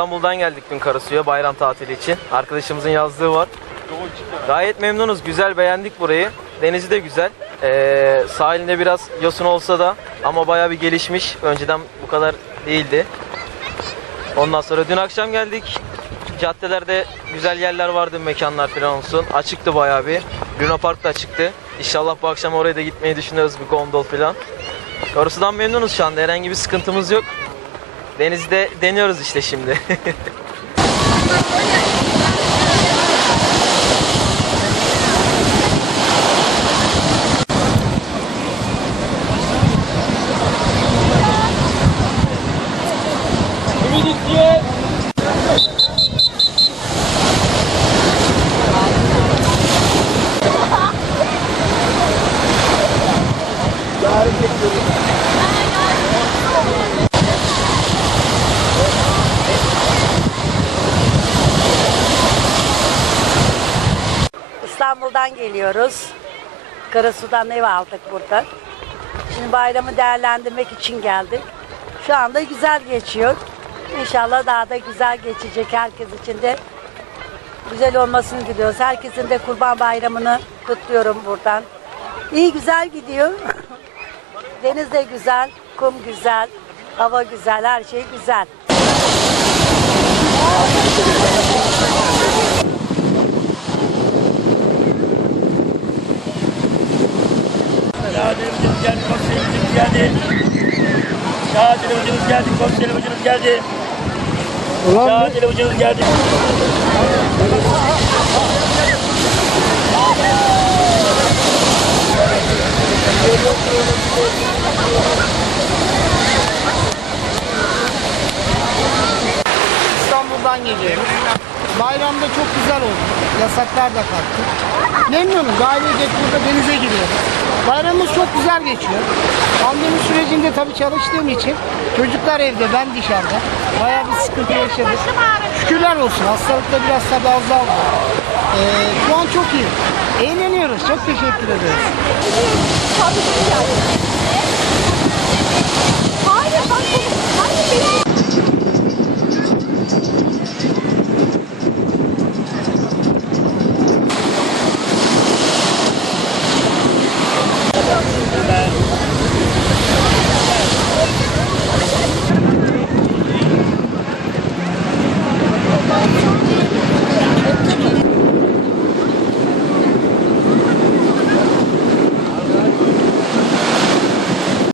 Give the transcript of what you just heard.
İstanbul'dan geldik dün Karasu'ya bayram tatili için. Arkadaşımızın yazlığı var. Gayet memnunuz. Güzel beğendik burayı. Denizi de güzel. Ee, sahilinde biraz yosun olsa da ama bayağı bir gelişmiş. Önceden bu kadar değildi. Ondan sonra dün akşam geldik. Caddelerde güzel yerler vardı, mekanlar falan olsun. Açıktı bayağı bir. Luna Park da açıktı. İnşallah bu akşam oraya da gitmeyi düşünüyoruz bir gondol falan. Karasu'dan memnunuz şu anda. Herhangi bir sıkıntımız yok. Denizde deniyoruz işte şimdi. İstanbul'dan geliyoruz. Karasu'dan ev aldık burada. Şimdi bayramı değerlendirmek için geldik. Şu anda güzel geçiyor. İnşallah daha da güzel geçecek herkes için de. Güzel olmasını diliyoruz. Herkesin de kurban bayramını kutluyorum buradan. İyi güzel gidiyor. Deniz de güzel, kum güzel, hava güzel, her şey güzel. Şahadelimizimiz geldi, konserimiz geldi. Şahadelimizimiz geldi, konserimiz geldi. Şahadelimizimiz geldi. İstanbul'dan geliyoruz. Bayramda çok güzel oldu. Yasaklar da kalktı. Memnunuz. Ailecek burada denize giriyoruz. Bayramımız çok güzel geçiyor. Pandemi sürecinde tabii çalıştığım için çocuklar evde, ben dışarıda. Bayağı bir sıkıntı yaşadık. Şükürler olsun. Hastalıkta biraz tabii azaldı. Ee, şu an çok iyi. Eğleniyoruz. Çok teşekkür ederiz.